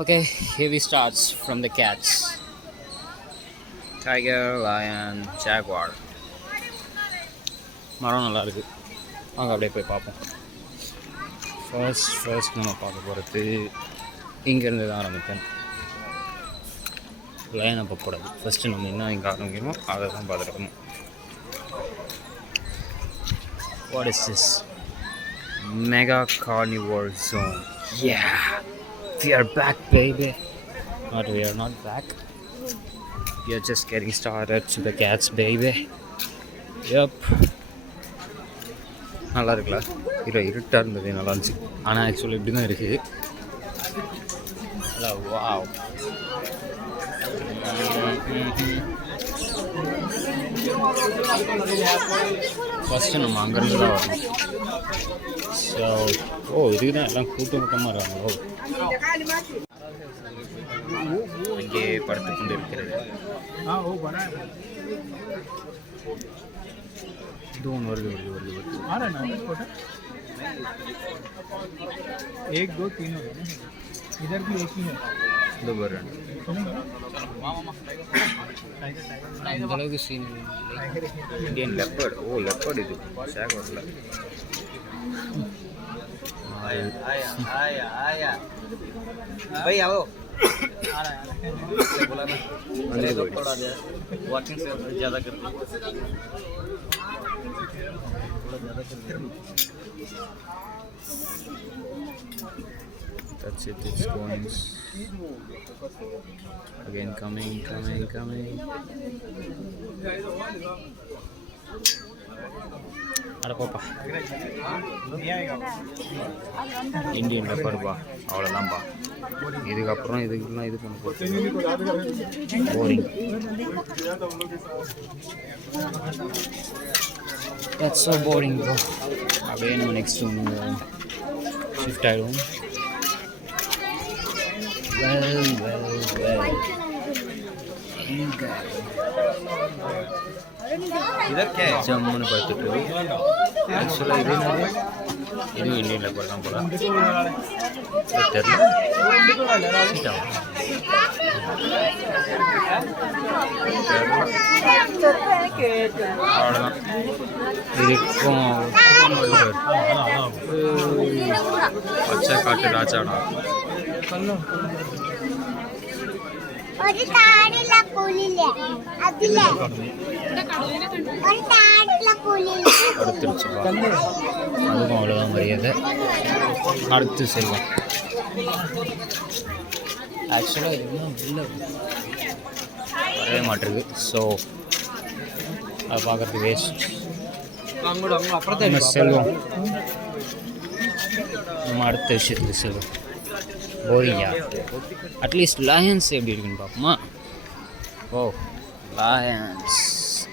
Okay, here we starts from the cats. Tiger, lion, jaguar. மரம் நல்லா இருக்கு. வாங்க அப்படியே போய் பார்ப்போம். ஃபர்ஸ்ட் நம்ம பார்க்க போகிறது இங்கேருந்து தான் ஆரம்பிக்கணும். லைனை பார்க்கக்கூடாது. ஃபஸ்ட்டு நம்ம என்ன இங்கே ஆரம்பிக்கணுமோ அதை தான் பார்த்துருக்கணும். What is this? Mega carnivore zone. Yeah, we are back, baby. But we are not back. We are just getting started to the cats, baby. Yep. நல்லா இருக்குல்ல? இருட்டாக இருந்தது, நல்லா இருந்துச்சு. ஆனால் ஆக்சுவலி இப்படி தான் இருக்குது. வாவ். ஃபஸ்ட்டு நம்ம அங்கேருந்து தான் வரணும். ஸோ இதுக்கு தான் எல்லாம் கூட்டமாக இருக்காங்களோ. அங்கே படுத்து கொண்டு இருக்கிறது. இது ஒன்று வருது. एक दो तीन हो गए इधर भी एक ही है இது வரும். அந்த அளவுக்கு சீன் இந்தியன் லெப்பர்ட். லெப்பர்ட் இது ஷாகோட்டில். आया भाई आओ आ रहा है बोला ना अंदर को थोड़ा दे वॉकिंग से ज़्यादा कर थोड़ा ज़्यादा कर That's it, it's going again, coming. அட பாப்பா, இந்தியன் லெப்பர்பா, அவ்வளோதான்ப்பா. இதுக்கப்புறம் இதுக்கெல்லாம் இது பண்ண போகிறேன். Boring. That's so boring, bro. அப்படியே நம்ம நெக்ஸ்ட் ஒன்று ஷிஃப்ட் ஆகிடுவோம். इधर क्या है ஜம்முன்னு பார்த்துட்டு ஆக்சுவலாக இதுவும் இந்தியன் லெப்பர்ட் தான் போல தெரியல. அவ்வளோதான் இதுக்கும் பச்சை காட்டு ராஜாடா. அடுத்துருச்சுப்பா, அதுவும் அவ்வளோதான் மரியாதை. அடுத்து செல்வம். ஆக்சுவலாக இதுதான் இல்லை வரவே மாட்டிருக்கு. ஸோ அதை பார்க்குறதுக்கு வேஸ்ட். நம்ம செல்வம், நம்ம அடுத்த விஷயத்துக்கு செல்வம். போரிங்கா? அட்லீஸ்ட் லயன்ஸ் எப்படி இருக்குன்னு பார்ப்போமா? லயன்ஸ்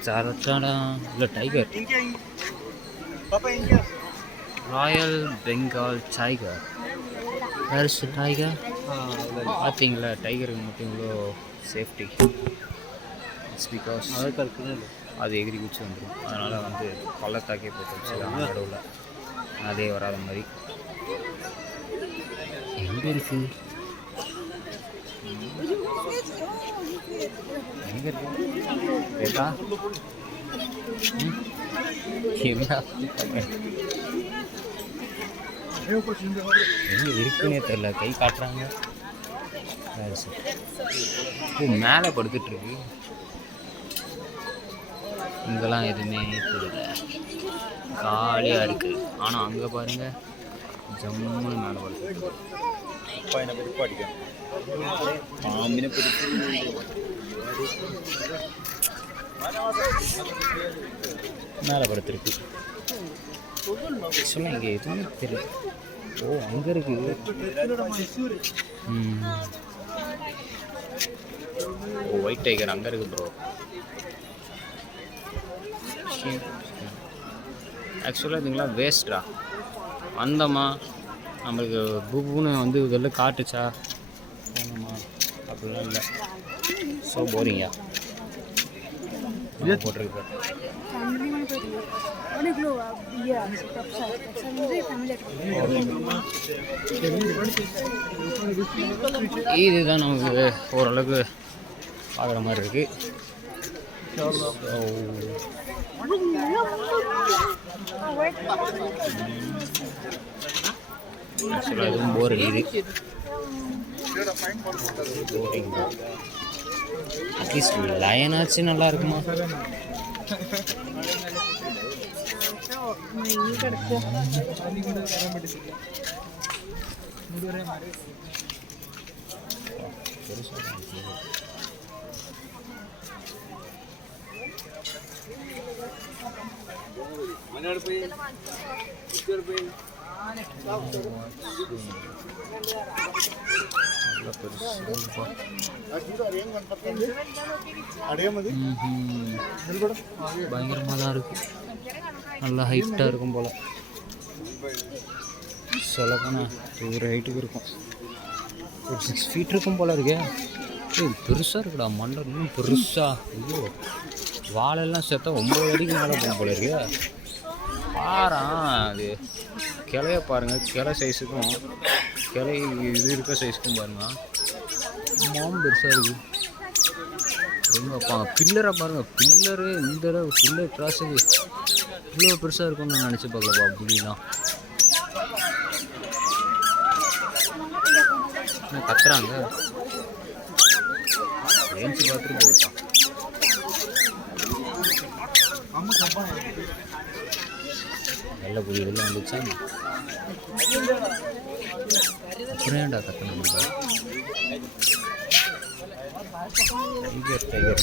தரட்டாடா. இல்லை tiger, royal Bengal tiger. Where is tiger? பார்த்தீங்களா, டைகருக்கு மட்டும் இவ்வளோ சேஃப்டி. இட்ஸ் பிகாஸ் அது எகிரி குச்சி வந்துடும். அதனால் வந்து பள்ளத்தாக்கே போட்டு வச்சுருக்காங்க நடுவில், அதே வராத மாதிரி. எங்கே இருக்கு ஏதா எங்கே இருக்குன்னே தெரியல. கை காட்டுறாங்க. மேலே படுத்துட்ருக்கு. இங்கெல்லாம் எதுவுமே தெரியல, காலியாக இருக்குது. ஆனால் அங்கே பாருங்கள், ஜம்முன்னு மேலே படுத்துட்டு மேலே படுத்துருக்கு. ஆக்சுவலாக இங்கே எதுவுமே தெரியல. அங்கே இருக்குது. ஒயிட் டைகர் அங்கே இருக்குது ப்ரோ. ஆக்சுவலாக இதுங்களாம் வேஸ்ட்டா. வந்தோமா, நம்மளுக்கு பூன்னு வந்து இதெல்லாம் காட்டுச்சா, போனோமா, அப்படிலாம் இல்லை. ஸோ போரிங்கா. போட்டிருக்கு. இதுதான் நமக்கு ஓரளவுக்கு பார்க்குற மாதிரி இருக்கு. ஆக்சுவலாக எதுவும் போர் அடிக்குது. அட்லீஸ்ட் லயனாச்சு நல்லா இருக்குமா? பயங்கரமாக தான் இருக்கு. நல்லா ஹைட்டாக இருக்கும் போல். சொல்லப்போனால் ஒரு ஹைட்டுக்கு இருக்கும், ஒரு 6 feet இருக்கும் போல் இருக்கே. பெருசாக இருக்குடா மண்டை, இன்னும் பெருசாக. ஐயோ, வாழெல்லாம் சேர்த்தா 9 அடிக்கு மேலே போகும் போல இருக்கு. பாரா அது கிளைய பாருங்கள், கிளை சைஸுக்கும் கிளை இது இருக்க சைஸுக்கும் பாருங்கள், மாவும் பெருசாக இருக்குது. எங்கே வைப்பாங்க பில்லரை பாருங்கள், பில்லரு இந்த தடவை பில்லர் கிராஸுக்கு இவ்வளோ பெருசாக இருக்கும்னு நான் நினச்சி பார்க்கலப்பா. அப்படிலாம் கத்துறாங்க, ஏஞ்சி பார்த்துட்டு போயிட்டான். நல்ல புள்ளி இதெல்லாம் வந்துச்சா, அப்புறம் ஏன்டா கத்தணும்? டைகர் டைகர்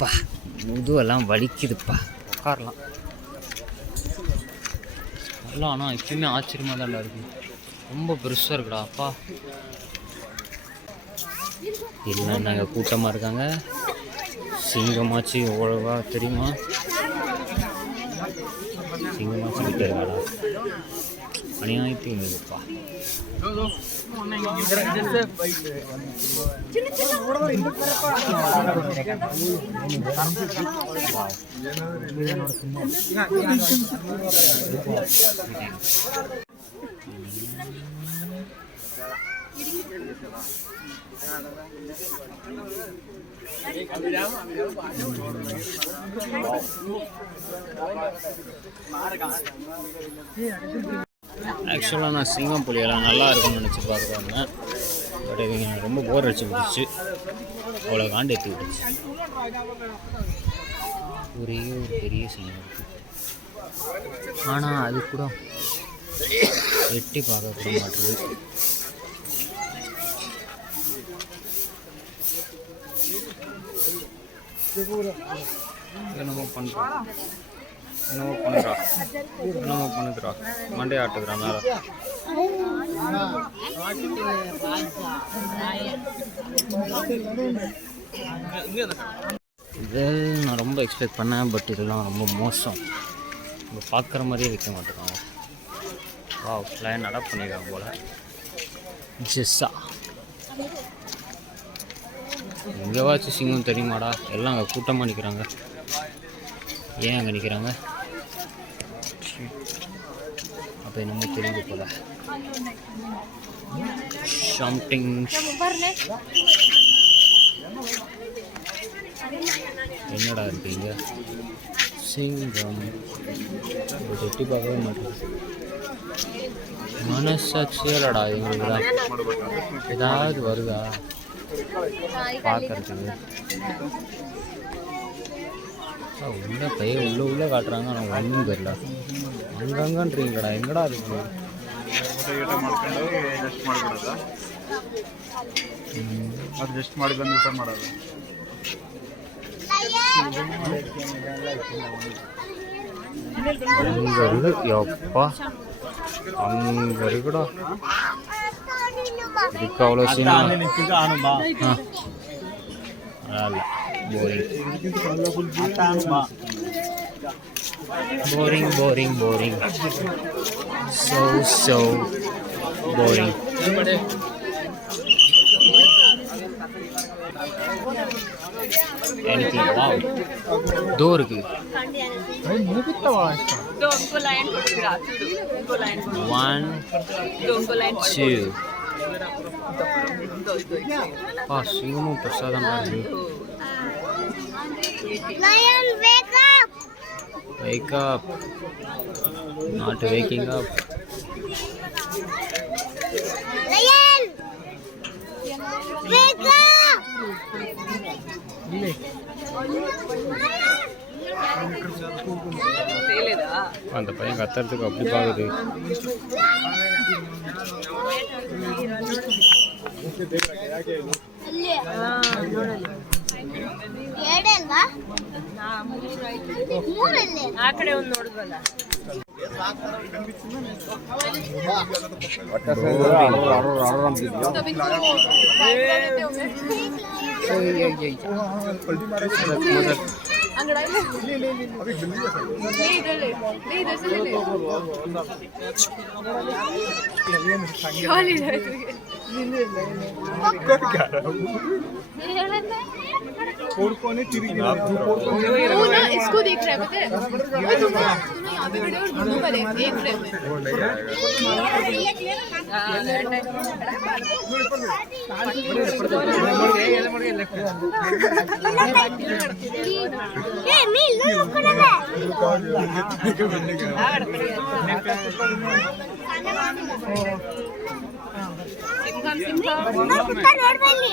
பா, முதுவெல்லாம் வலிக்குதுப்பா. உட்காரலாம் நல்லா. ஆனால் இப்பயுமே ஆச்சரியமாக தான்டா இருக்கு, ரொம்ப பெருசாக இருக்குடா அப்பா. இல்லை நாங்கள் கூட்டமாக இருக்காங்க. சிங்கமாச்சு ஒழுவா தெரியுமா? சிங்கமாச்சு கிட்ட இருக்காடா, அநியாயத்துக்கு இருக்குப்பா. ஆக்சுவலாக நான் சிங்கம் புலியெல்லாம் நல்லா இருக்கும்னு நினச்சி பார்க்குறாங்க. பட் இவங்க ரொம்ப போர் அடிச்சு விட்டுச்சு, அவ்வளோ காண்டு ஏற்றி விட்டுச்சு. ஒரே ஒரு பெரிய சிங்கம் இருக்குது, ஆனால் அது கூட எட்டி பார்க்க கூட மாட்டுது. என்னமோ பண்ணுறோம், என்னமோ பண்ணுதுடா, மண்டே ஆட்டுதுடா மேலே. இது நான் ரொம்ப எக்ஸ்பெக்ட் பண்ணேன், பட் இதெல்லாம் ரொம்ப மோசம். நம்ம பார்க்குற மாதிரியே வைக்க மாட்டேங்காங்க. வா, பிளான் அடாப்ட் பண்ணியிருக்காங்க போல். ஜெஸ்ஸா எங்கேவாச்சும் சிங்கம் தெரியுமாடா? எல்லாம் அங்கே கூட்டமாக நிற்கிறாங்க. ஏன் அங்கே நிற்கிறாங்க? அப்போ என்னமோ தெரியுது போல. ஷாம்பிங் என்னடா இருக்கீங்க? சிங்கம் எட்டி பார்க்கவே மாட்டேங்குது. மனசாட்சியாலடா எங்களுக்குதான் ஏதாவது வருதா பார்க்கறதுக்கு? உள்ள கையை உள்ள காட்டுறாங்க, ஆனால் ஒன்றும் தெரியல. அங்கங்கன்றீங்களா? எங்கடா இருக்கு? ಜಸ್ಟ್ ಮಾಡಿ ಬಂದು ಊಟ ಮಾಡೋದು. ಯಪ್ಪ ಹಂಗೆ இருக்குடா. இதுக்கு அவ்வளோ சீனா Boring, boring, boring. So boring. Anything? Wow. दो इருக்கு. दो हमको लाइन दिखा उनको लाइन 1 दो हमको लाइन 2. சிங்கமும் பிரசாதம் பாருங்க. Lion, wake up! Wake up. Not waking up. Lion! Wake up! தெரியலடா அந்த பையன் கத்துறதுக்கு அப்படி பாக்குது. ಎರಡಲ್ವಾ ಮೂರಲ್ಲೇ ಆ ಕಡೆ ಒಂದು ನೋಡಿದ್ವಲ್ಲ इसको देख रहा है पता है तुम्हें यहाँ पे वीडियो दोनों का देख रहे ಏ ಮೀಲ್ ನೋಡ್ಕೊಳ್ಳೋಣ ನೋಡ್ಬಲ್ಲಿ